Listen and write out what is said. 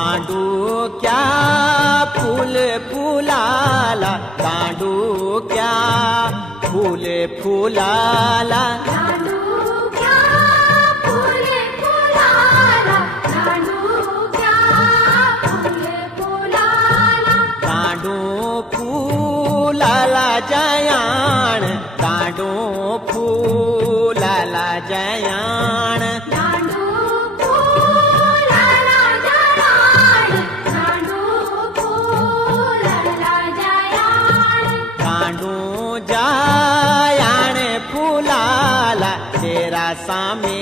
दांडू क्या फूल फुलाला, दांडू क्या फूल फुलाला, दांडू क्या फूल फुलाला, दांडू क्या फूल फुलाला, दांडू फूलाला जयाण, दांडू फूलाला जयाण, दांडू फुलाला जयाण, दांडू फुलाला जयाण, दांडू जायाण फुलाला तेरा सामे